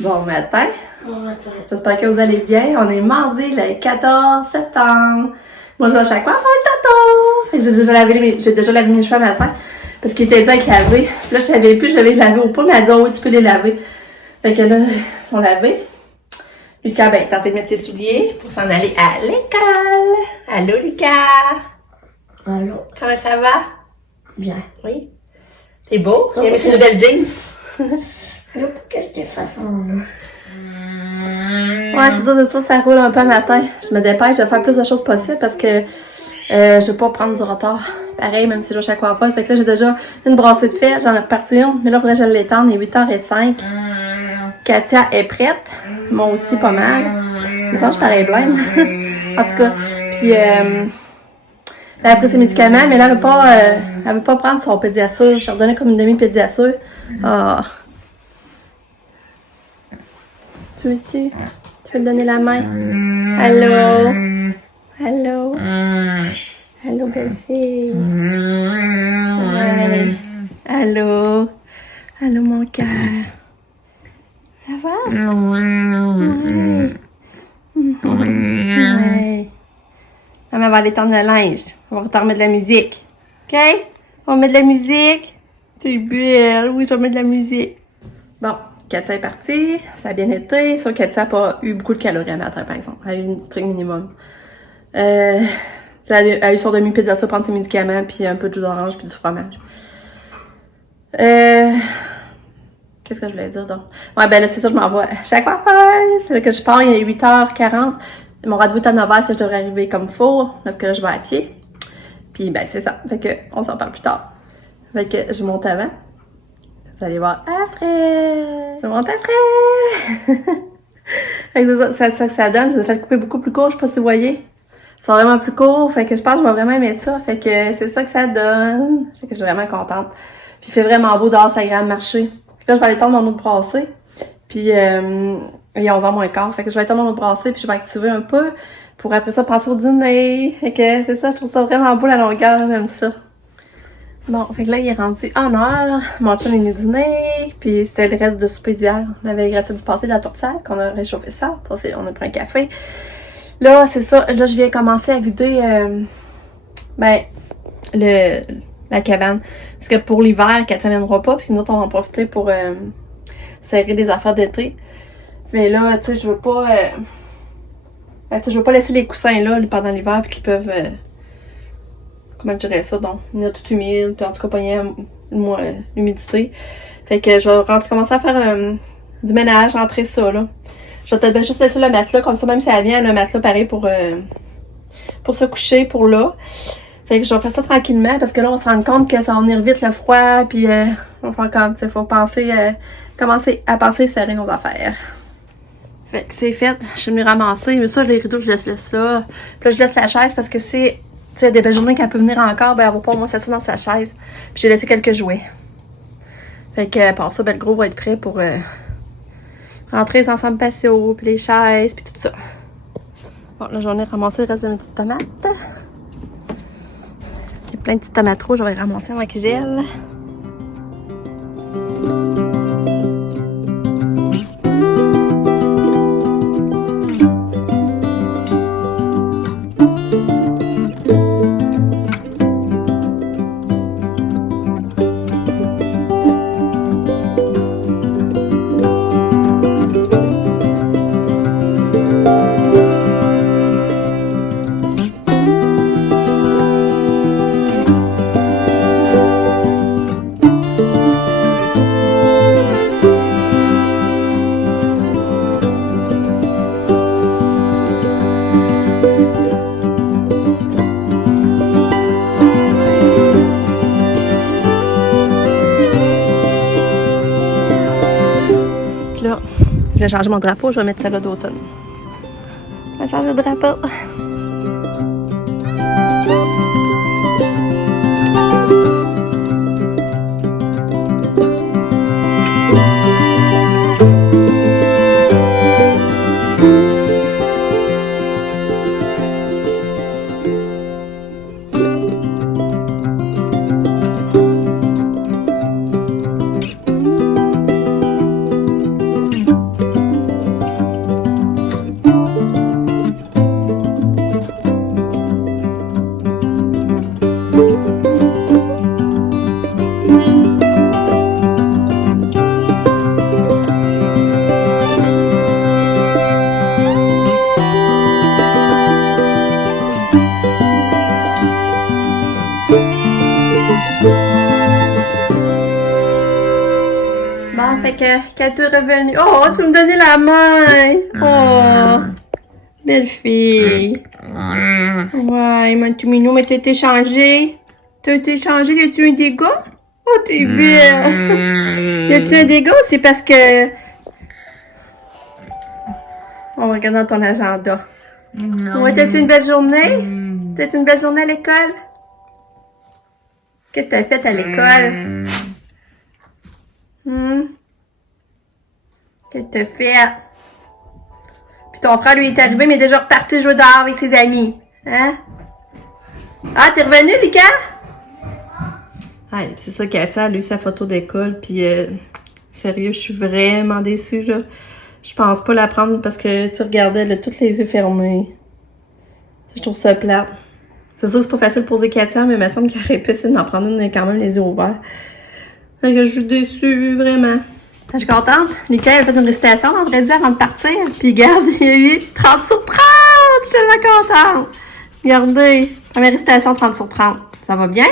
Bon matin. Bon matin. J'espère que vous allez bien. On est mardi le 14 septembre. Moi, je vais à chaque fois faire tantôt. J'ai déjà lavé mes cheveux le matin parce qu'ils étaient dû être lavés. Là, je savais plus, je devais les laver ou pas. Mais elle a dit, oh oui, tu peux les laver. Fait que là, ils sont lavés. Lucas, ben, est en train de mettre ses souliers pour s'en aller à l'école. Allô, Lucas. Allô? Comment ça va? Bien. Oui. T'es beau? Il a mis ses nouvelles jeans. Là, faut que je te fasse un... Ouais, c'est ça, ça roule un peu le matin. Je me dépêche de faire plus de choses possibles parce que je veux pas prendre du retard. Pareil, même si je vais chaque fois. Fait que là, j'ai déjà une brassée de fête, j'en ai reparti une, mais là, il faudrait que je l'étende, il est 8h05. Katia est prête, moi aussi pas mal. Mais ça, je pareil blême. En tout cas, puis elle a pris ses médicaments, mais là, elle veut pas prendre son pédiassure. Je lui ai redonné comme une demi-pédiassure. Ah. Tu veux te donner la main? Allô? Allô? Allô, belle fille? Ouais. Allô? Allô, mon cœur? Ça va? Ouais. Ouais. Maman va aller tendre le linge. On va te remettre de la musique. OK? On va mettre de la musique. Tu es belle. Oui, je vais mettre de la musique. Bon. Katia est partie, ça a bien été, sauf que Katia n'a pas eu beaucoup de calories à matin, par exemple. Elle a eu une strict minimum. Elle a eu son demi-pédiassure, prendre ses médicaments, puis un peu de jus d'orange, puis du fromage. Qu'est-ce que je voulais dire, donc? Ouais, ben là, c'est ça, je m'en vais chaque fois. C'est là que je pars, il est 8h40. Mon rendez-vous est à 9h, que je devrais arriver comme faux, parce que là, je vais à pied. Puis, ben, c'est ça. Fait que, on s'en parle plus tard. Fait que, je monte avant. Vous allez voir après. Je monte après. Fait que ça donne. Je vais faire couper beaucoup plus court. Je sais pas si vous voyez. C'est vraiment plus court. Fait que je pense que je vais vraiment aimer ça. Fait que c'est ça que ça donne. Fait que je suis vraiment contente. Puis il fait vraiment beau dehors, c'est agréable de marcher. Puis là, je vais aller tendre mon autre brassée. Puis il est 11h moins quart. Fait que je vais aller tendre mon autre brassée. Puis je vais activer un peu. Pour après ça, penser au dîner. Fait que c'est ça, je trouve ça vraiment beau la longueur. J'aime ça. Bon, fait que là, il est rendu 1h. Mon chum est venu dîner. Puis c'était le reste de souper d'hier. On avait resté du pâté de la tourtière, qu'on a réchauffé ça. Puis on a pris un café. Là, c'est ça. Là, je viens commencer à vider la cabane. Parce que pour l'hiver, Katia ne viendra pas. Puis nous autres, on va en profiter pour serrer des affaires d'été. Mais là, tu sais, je veux pas... je veux pas laisser les coussins là pendant l'hiver. Puis qu'ils peuvent... comment je dirais ça, donc, il y a tout humide, puis en tout cas, pas l'humidité. Fait que je vais commencer à faire du ménage, rentrer ça, là. Je vais peut-être juste laisser le matelas, comme ça, même si elle vient, le matelas pareil pour se coucher, pour là. Fait que je vais faire ça tranquillement, parce que là, on se rend compte que ça va venir vite le froid, puis on va faire comme, tu sais, faut commencer à penser serrer nos affaires. Fait que c'est fait, je suis venue ramasser, mais ça, les rideaux, je laisse là. Puis là, je laisse la chaise, parce que c'est... Tu sais, des belles journées qu'elle peut venir encore, ben elle va pas au moins s'asseoir dans sa chaise. Puis j'ai laissé quelques jouets. Fait que pour ça, ben le gros va être prêt pour rentrer les ensembles patios, puis les chaises, puis tout ça. Bon, là j'en ai ramassé le reste de mes petites tomates. Il y a plein de petites tomates rouges, je vais les ramasser avec gel. Je vais changer mon drapeau, je vais mettre celle-là d'automne. Je vais changer de drapeau. Kato est revenue. Oh, tu me donnais la main. Oh, belle fille. Ouais, mon tout mignon, mais t'as été changé. T'as été changé, y a-tu un dégât? Oh, t'es belle. Y a-tu un dégât ou c'est parce que... On va regarder dans ton agenda. Ouais, t'as-tu une belle journée? T'as-tu une belle journée à l'école? Qu'est-ce que t'as fait à l'école? Qu'est-ce que t'as fait? Puis ton frère, lui, est arrivé, mais est déjà reparti jouer dehors avec ses amis. Hein? Ah, t'es revenu, Lucas? Ah, c'est ça, Katia, elle a eu sa photo d'école, puis sérieux, je suis vraiment déçue, là. Je pense pas la prendre parce que tu regardais, elle a tous les yeux fermés. Ça, je trouve ça plate. C'est sûr que c'est pas facile de poser Katia, mais il me semble qu'il aurait pu essayer d'en prendre une quand même les yeux ouverts. Fait que je suis déçue, vraiment. Je suis contente. Lucas a fait une récitation vendredi avant de partir. Puis regarde, il y a eu 30 sur 30! Je suis tellement contente! Regardez, première récitation 30 sur 30. Ça va bien?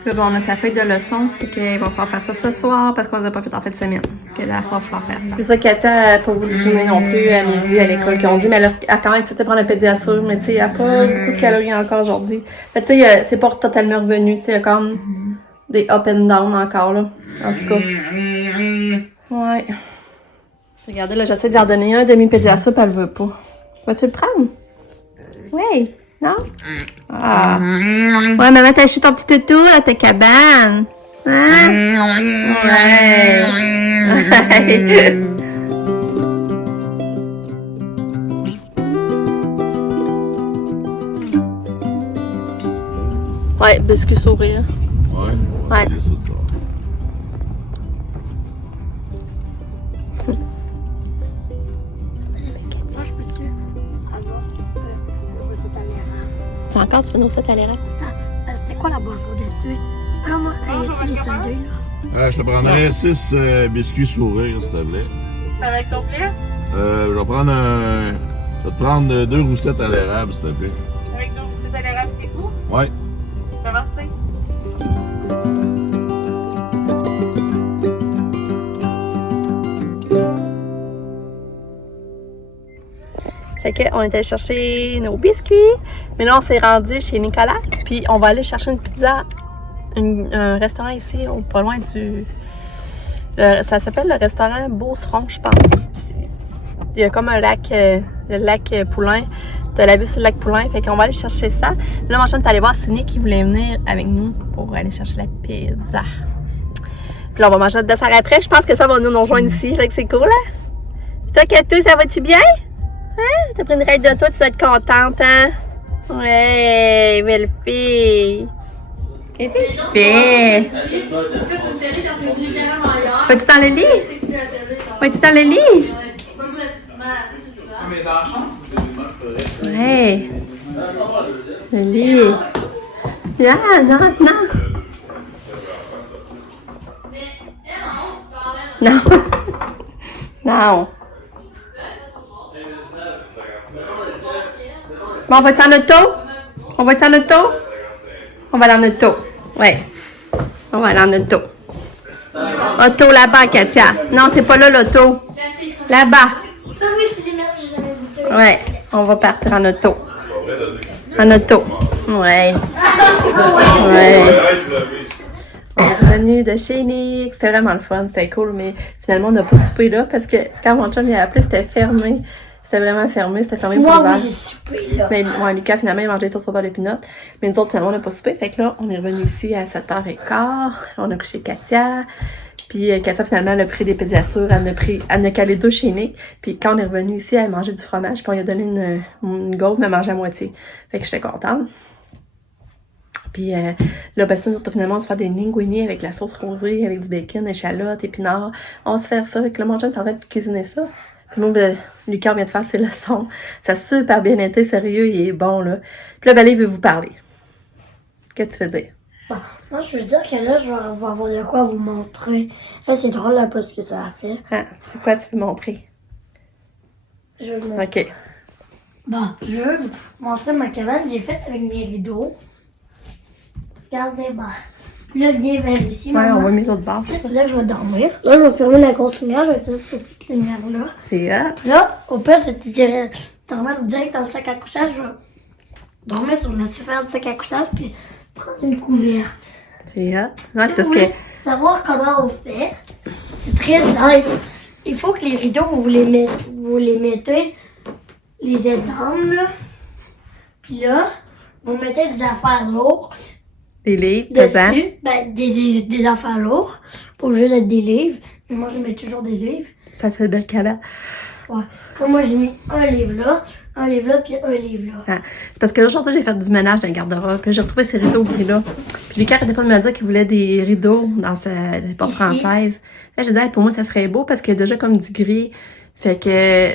Puis là, bon, on a sa feuille de leçon. Fait qu'il va falloir faire ça ce soir parce qu'on les a pas fait en fin de semaine. Que là, ce soir, il va falloir faire ça. C'est ça, Katia n'a pas voulu dîner non plus à midi à l'école qu'ils ont dit. Mais elle a quand même accepté de prendre la pédiature. Mais tu sais, il n'y a pas beaucoup de calories encore aujourd'hui. Fait tu sais, c'est pas totalement revenu. Tu sais, il y a comme des up and down encore, là. En tout cas. Ouais. Regardez, là, j'essaie d'en donner un demi-pédiature, puis elle veut pas. Vas-tu le prendre? Oui. Non? Ah. Ouais, maman, t'as acheté ton petit toutou à ta cabane. Hein? Ouais. Ouais, biscuit sourire. Ouais. C'est encore, tu fais une recette à l'érable? C'était quoi la boisson d'été? Ah, moi, y a-t-il des sundaes, là? Je te prendrais 6 biscuits sourires, s'il te plaît. Avec ton plaisir? Je vais prendre un... Je vais te prendre 2 roussettes à l'érable, s'il te plaît. Avec 2 roussettes à l'érable, c'est tout? Ouais. Ça va, tu sais? Fait qu'on est allé chercher nos biscuits. Mais là, on s'est rendu chez Nicolas. Puis on va aller chercher une pizza. Un restaurant ici, pas loin du... ça s'appelle le restaurant Beauceron, je pense. Il y a comme un lac, le lac Poulain. T'as la vue sur le lac Poulain. Fait qu'on va aller chercher ça. Là, mon chum est allé voir Ciné qui voulait venir avec nous pour aller chercher la pizza. Puis là, on va manger notre dessert après. Je pense que ça va nous rejoindre ici. Fait que c'est cool, hein? Puis toi, Kato, ça va-tu bien? Hein? T'as pris une ride de toi, tu dois être contente, hein? Ouais, belle fille. Qu'est-ce que tu fais? Vas-tu dans le lit? Vas-tu dans le lit? Ouais. Le lit. Ah, non, non. Non. Non. Bon, on va-tu en auto? On va-tu en auto? On va aller en auto. Ouais. On va aller en auto. Auto là-bas, Katia. Non, c'est pas là l'auto. Là-bas. Ça, oui, c'est les mêmes que j'ai jamais goûté. Ouais. On va partir en auto. En auto. Ouais. Ouais. On est revenu de chez Nick. C'était vraiment le fun. C'était cool, mais finalement, on n'a pas soupé là parce que quand mon chum a appelé, c'était fermé. C'était vraiment fermé. C'était fermé pour Moi, l'hiver. oui, j'ai soupé, là. Mais ouais, Lucas, finalement, il mangeait des toasts au beurre d'épinot. Mais nous autres, finalement, on n'a pas soupé. Fait que là, on est revenu ici à 7h15. On a couché Katia. Puis Katia, finalement, elle a pris des pédiatures. Elle a calé 2 chez Nick. Puis quand on est revenu ici, elle a mangé du fromage. Puis on lui a donné une gaufre, mais elle mangeait à moitié. Fait que j'étais contente. Puis là, ben ça, nous autres, finalement, on se fait des linguini avec la sauce rosée, avec du bacon, échalotes, épinards. On se fait ça. Fait que là, mon chum, c'est en train de cuisiner ça. Puis moi, ben, Lucas vient de faire ses leçons. Ça a super bien été, sérieux, il est bon, là. Puis là, ben là, il veut vous parler. Qu'est-ce que tu veux dire? Bon, moi, je veux dire que là, je vais avoir de quoi vous montrer. Là, c'est drôle, là, pas ce que ça a fait. Ah, c'est quoi tu veux montrer? Je veux vous montrer. OK. Bon, je veux vous montrer ma cabane que j'ai faite avec mes rideaux. Regardez, bah. Puis là, viens vers ici, Ouais, on maman. va mettre l'autre bord. Ça, c'est là que je vais dormir. Là, je vais fermer la grosse lumière, je vais utiliser cette petite lumière-là. C'est hot. Puis là, au pire, je te dirais, dormir direct dans le sac à couchage, je vais dormir sur le super du sac à couchage, puis prendre une couverte. C'est hot. Non, c'est parce Vous que. voulez savoir comment on fait? C'est très simple. Il faut que les rideaux, vous les mettez, les étendre, là. Puis là, vous mettez des affaires lourdes Des livres, pesants. dessus. Ben, des affaires lourdes. Pas obligé d'être des livres. Mais moi, je mets toujours des livres. Ça te fait de belle cabane. Ouais. Comme moi, j'ai mis un livre là, puis un livre là. Ah, c'est parce que aujourd'hui, j'ai fait du ménage dans le garde-robe. Puis j'ai retrouvé ces rideaux gris-là. Puis Lucas arrêtait pas de me dire qu'il voulait des rideaux dans sa porte Ici. française. Là, j'ai dit, hey, pour moi, ça serait beau parce qu'il y a déjà comme du gris. Fait que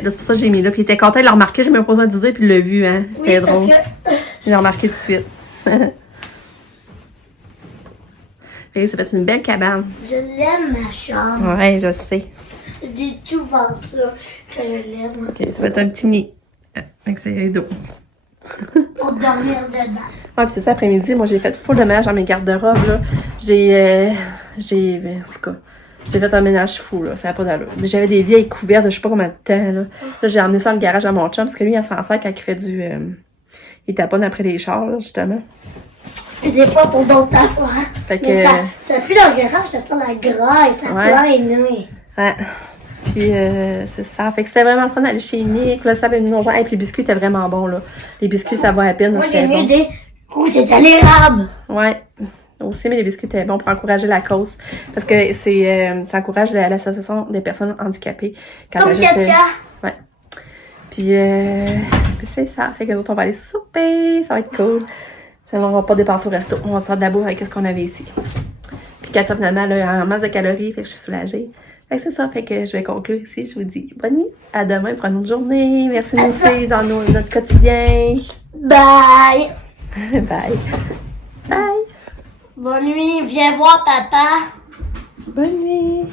là, c'est pour ça que j'ai mis là. Puis il était content de le remarquer. J'ai même pas besoin de dire, puis il l'a vu, hein. C'était Oui, drôle. parce que Il l'a remarqué tout de suite. Fait que ça fait une belle cabane. je l'aime, ma chambre. Ouais, je sais. Je dis souvent ça, que je l'aime. Ok, ça va être un petit nid. Avec ses rideaux. Pour dormir dedans. Ouais, puis c'est ça, après-midi, moi, j'ai fait full de ménage dans mes garde-robes, là. En tout cas, j'ai fait un ménage fou, là. Ça n'a pas d'allure. J'avais des vieilles couvertes de je sais pas combien de temps, là. Là, j'ai emmené ça dans le garage à mon chum, parce que lui, il s'en sert quand il fait du... il taponne après les chars, là, justement. Et des fois pour d'autres affaires. Fait que... Mais ça pue dans le garage, ça sent la graisse, ça Ouais. plaît, oui. Ouais. Puis, c'est ça. Fait que c'était vraiment le fun d'aller chez Nick. Là, ça avait venu nos gens. Et puis, les biscuits étaient vraiment bons, là. Les biscuits, ça va à peine. Moi, j'ai C'était mis bon. des goûts à l'érable. Ouais. Aussi, mais les biscuits étaient bons pour encourager la cause. Parce que ça encourage l'association des personnes handicapées. Quand Comme t'achètes, Katia. ouais. Puis, c'est ça. Fait que nous autres, on va aller souper. Ça va être cool. On va pas dépenser au resto. On va se faire de la bouffe avec ce qu'on avait ici. Puis Katia, finalement, elle a un masse de calories. Fait que je suis soulagée. Fait que c'est ça. Fait que je vais conclure ici. Je vous dis bonne nuit. À demain pour une autre journée. Merci de nous suivre dans notre quotidien. Bye. Bye. Bye. Bonne nuit, viens voir papa. Bonne nuit.